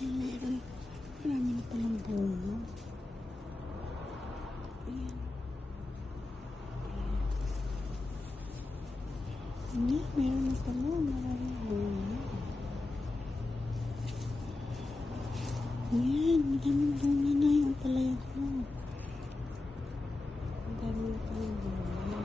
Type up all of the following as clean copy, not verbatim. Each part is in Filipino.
Ayan, meron. Marami na palang bunga. Ayan. Ayan, meron na pala. Maraming bunga. Ayan, madaming bunga na yung palaya ko. Ang dami na palang bunga.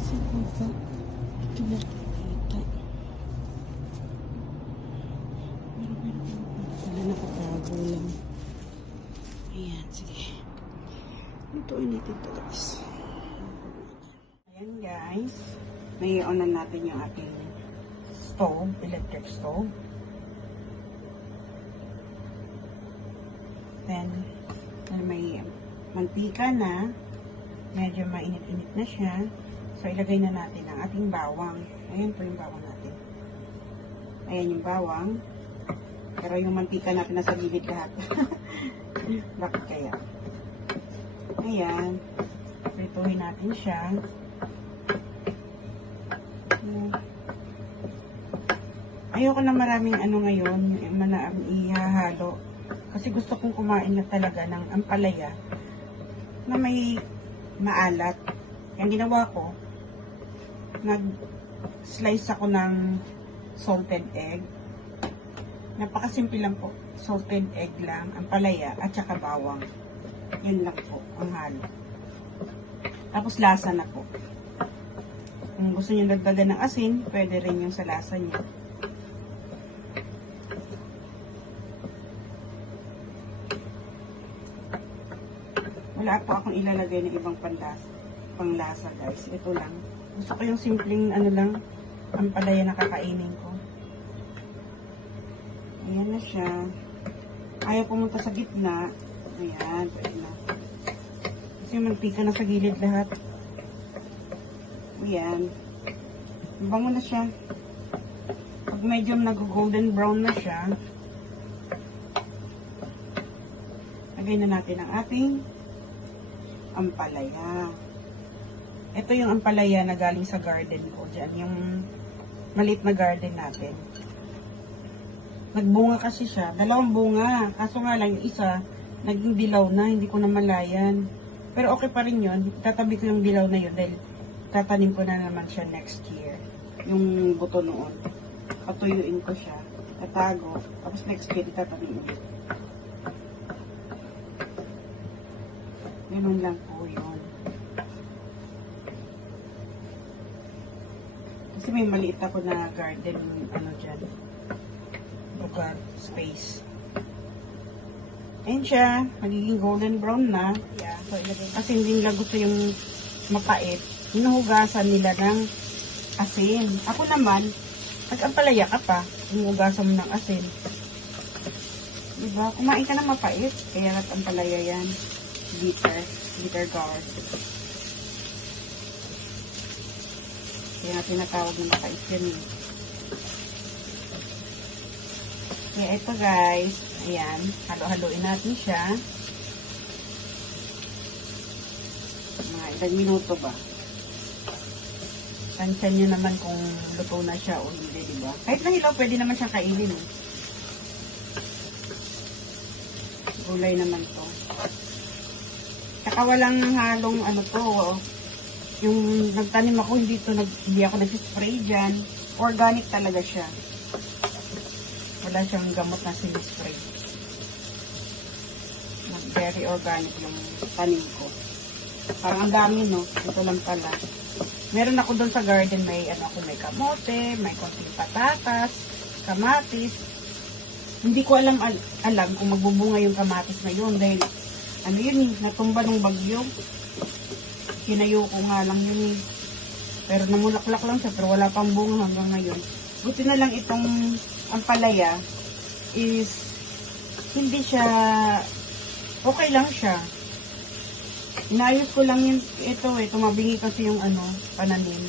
Sa baba, ito na kita. Wala nakatago lang. Ayan, sige. Lutuin natin ito, guys. Ayan, guys. May on na natin yung ating stove, electric stove. Then, may mantika na. Medyo mainit-init na siya. So, ilagay na natin ang ating bawang. Ayan po yung bawang natin. Ayan yung bawang. Pero yung mantika natin nasa gilid lahat. Bakit kaya? Ayan. Prituhin natin siya. Ayoko na maraming ano ngayon, yung ihahalo. Kasi gusto kong kumain na talaga ng ampalaya na may maalat. Yung ginawa ko, nag-slice ako ng salted egg. Napakasimple lang po. Salted egg lang, ampalaya, at saka bawang. Yun lang po, ang halo. Tapos lasa na po. Kung gusto nyo dagdagan ng asin, pwede rin yung sa lasa nyo. Wala po akong ilalagay ng ibang panglasa guys. Ito lang. Gusto ko yung simpleng ano lang, ampalaya na kakainin ko. Ayan na siya. Ayaw pumunta sa gitna. Ayan, pwede na. Kasi mantika na sa gilid lahat. Ayan. Bango na siya. Pag medyo nag-golden brown na siya, lagay na natin ang ating ampalaya. Ito yung ampalaya na galing sa garden ko. Diyan, yung maliit na garden natin. Nagbunga kasi siya. Dalawang bunga. Kaso nga lang, yung isa, naging dilaw na. Hindi ko na malayan. Pero okay pa rin yun. Tatabi ko yung dilaw na yun dahil tatanim ko na naman siya next year. Yung buto noon. Patuyuin ko siya. Tatago. Tapos next year, itatanim ulit. Ganun lang po yun. Kasi may maliit ako na garden, ano dyan. Lugar, space. Ayan siya. Magiging golden brown na. Yeah. So, kasi hindi nila gusto yung mapait. Hinuhugasan nila ng asin. Ako naman, nag-ampalaya ka pa. Hinuhugasan mo ng asin. Diba? Kumain ka ng mapait. Kaya nag-ampalaya yan. Bitter gourd. Kaya nga tinatawag na mapait yan eh. Kaya ito guys, ayan, halo-haloin natin siya. Mga ilang minuto ba? Tansyan nyo naman kung luto na siya o hindi, diba? Kahit nahilaw, pwede naman siyang kainin eh. Gulay naman to. Saka walang halong ano to, yung nagtanim ako, hindi ako nag-spray dyan. Organic talaga siya. Wala siyang gamot na sinispray. Very organic yung tanim ko. Parang ang dami, no? Ito lang pala. Meron ako doon sa garden, may kamote, may konting patatas, kamatis. Hindi ko alam kung magbubunga yung kamatis na yun dahil ano yun eh, natumba ng bagyo. Kinayo ko nga lang yun eh. Pero namulaklak lang siya, pero wala pang bunga hanggang ngayon. Buti na lang itong ampalaya is hindi siya, okay lang siya. Inayos ko lang yun, ito eh, tumabingi kasi yung pananim.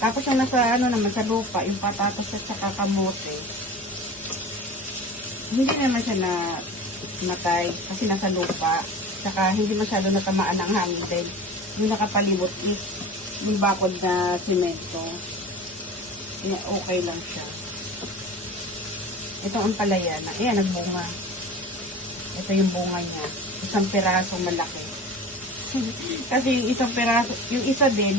Tapos yung nasa naman sa lupa, yung patatas at saka kamote. Hindi naman siya na matay kasi nasa lupa. Saka hindi masyado natamaan ng hangin dahil yung nakapalibot is yung bakod na simento. Okay lang siya. Ito ang palaya na, ayan, nagbunga. Ito yung bunga niya. Isang pirasong malaki. Kasi yung isang piraso, yung isa din,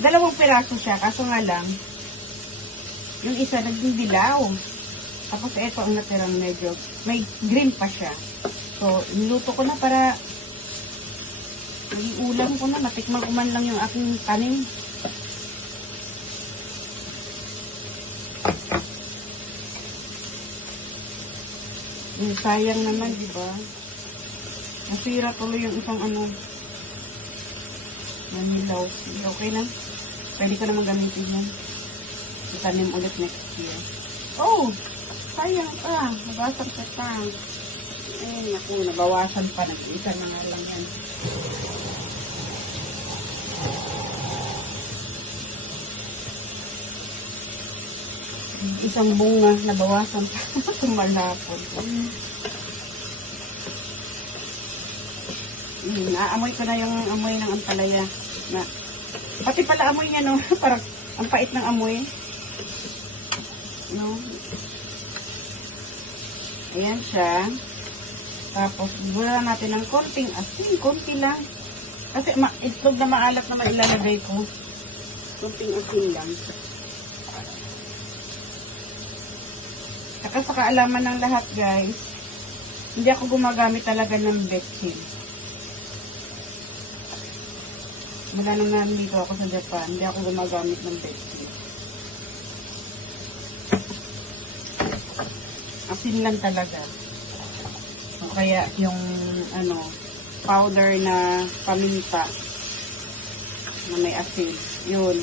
2 piraso siya, kaso nga lang, yung isa naging dilaw. Tapos ito ang natirang medyo, may green pa siya. So, niluto ko na para ulam ko na, matikman ko man lang yung aking tanim. Sayang naman, di ba? Nasira tuloy yung isang manilaw. Okay lang. Pwede ko naman gamitin yan. Itanim ulit next year. Oh! Sayang ka. Nabawasan ka pa. Ay, naku, nabawasan pa. Nag-isa na nga lang yan. Isang bunga, nabawasan pa. Tumalapon. Naamoy ko na yung amoy ng ampalaya. Pati pala amoy niya, no? Parang ang pait ng amoy. No? Ayan siya. Tapos, bula natin ng konting asin. Konti lang. Kasi itlog na maalat na mailalagay ko. Konting asin lang. Saka sa kaalaman ng lahat, guys, hindi ako gumagamit talaga ng Betsin. Mula nang nandito ako sa Japan, hindi ako gumagamit ng Betsin. Asin lang talaga. O kaya yung powder na paminta na may asin. Yun.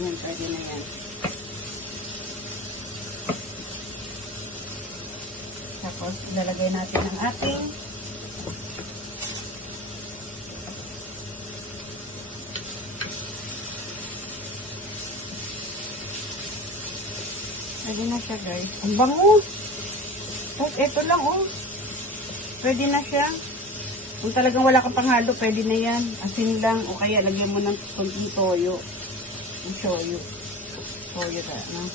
Yan, pwede na yan. Tapos, ilalagay natin ang ating pwede na siya, guys. Ang bango! Tapos, ito lang, oh. Pwede na siya. Kung talagang wala kang panghalo, pwede na yan. Asin lang, o kaya lagyan mo ng konting toyo. Yung shoyu. Toyo na, no?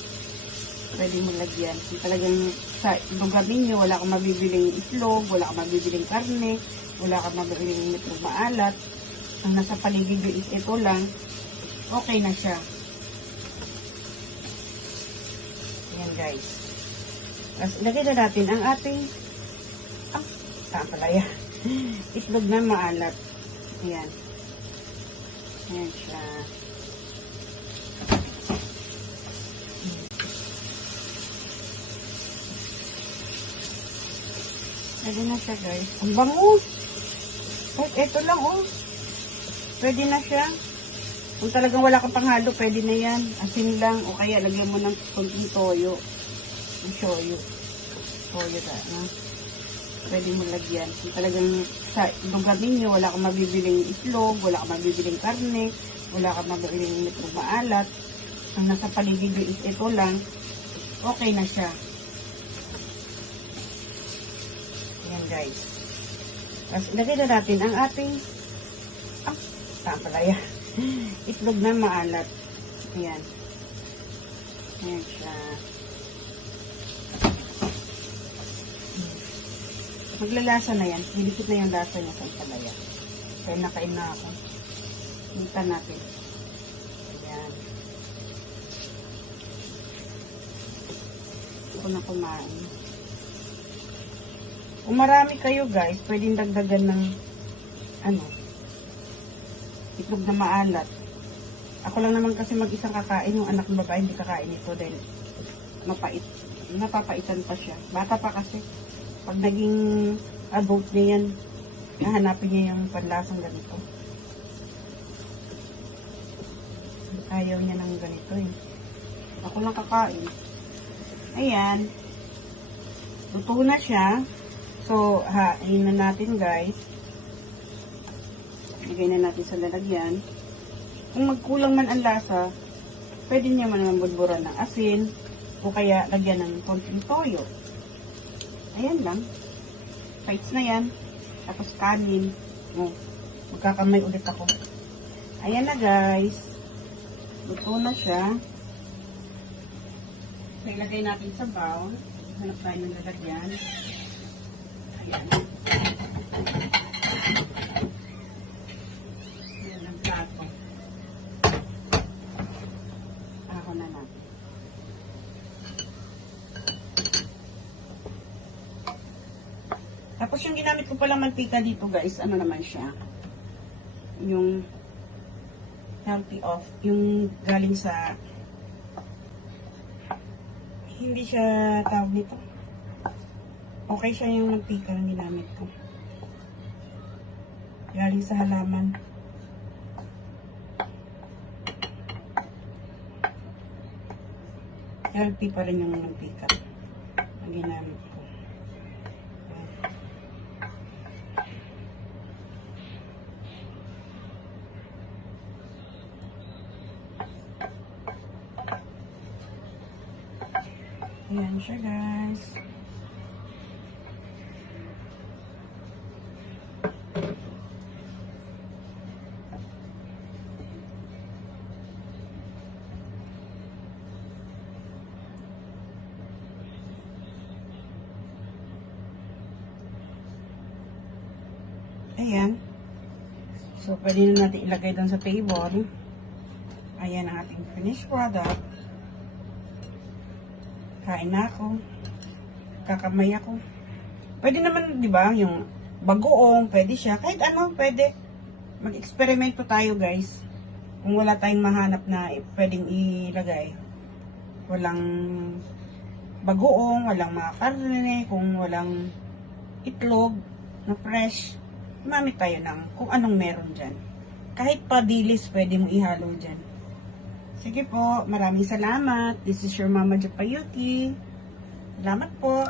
Pwede mo lagyan. Kung talagang sa lugar ninyo, wala kang mabibiling itlog, wala kang mabibiling karne, wala kang mabibiling itlog maalat, ang nasa paligid is ito lang, okay na siya. Ayan, guys. Tapos, ilagay na natin ang ating palaya. Itlog na maalat. Ayan. Ayan siya. Pwede na siya, guys. Ang bango! Kahit ito lang, oh. Pwede na siya. Kung talagang wala kang panghalo, pwede na yan. Asin lang, o kaya lagyan mo ng konting toyo. Yung shoyu. Toyo na, no? Pwede mo lagyan. Kung talagang sa lugar ninyo, wala kang mabibiling itlog, wala kang mabibiling karne, wala kang mabibiling itlog maalat, ang nasa paligid is ito lang, okay na siya. Ayan, guys. Tapos, ilagay na natin ang ating palaya. Itlog na maalat. Ayan. Ayan siya. Maglalasa na yan. Nilikit na yung lasa niya sa palaya. Kaya nakain na ako. Hinta natin. Ayan. Ako na kumain. Kung marami kayo, guys, pwedeng dagdagan ng itlog na maalat. Ako lang naman kasi mag-isang kakain. Yung anak ng babae hindi kakain ito dahil mapait. Napapaitan pa siya. Bata pa kasi. Pag naging adult niya yan, nahanapin niya yung panlasang ganito. Ayaw niya ng ganito eh. Ako lang kakain. Ayan. Luto na siya. So, hain na natin, guys. Lagay na natin sa lalagyan. Kung magkulang man ang lasa, pwede niya man bulburan ng asin o kaya lagyan ng konting toyo. Ayan lang. Pites na yan. Tapos kanin. Magkakamay ulit ako. Ayan na, guys. Luto na siya. So, ilagay natin sa bowl. Hanap tayo ng lalagyan. Ayan. Ayan ang plato. Ako na natin. Tapos yung ginamit ko palang mantika dito guys, ano naman siya? Yung healthy off, yung galing sa, hindi siya tawag nito. Okay siya yung mantika na ginamit ko. Galing sa halaman. Healthy pa rin yung mantika na ginamit ko. Ayan siya guys. Ayan. So, pwede na natin ilagay doon sa table. Ayan ang ating finished product. Kain na ako. Kakamay ako. Pwede naman, di ba, yung bagoong, pwede siya. Kahit ano, pwede. Mag-experiment po tayo, guys. Kung wala tayong mahanap na pwedeng ilagay. Walang bagoong, walang mga karne, kung walang itlog na fresh, mamit tayo ng kung anong meron dyan. Kahit pa dilis, pwede mo ihalo dyan. Sige po, maraming salamat. This is your Mama Japayuki. Salamat po.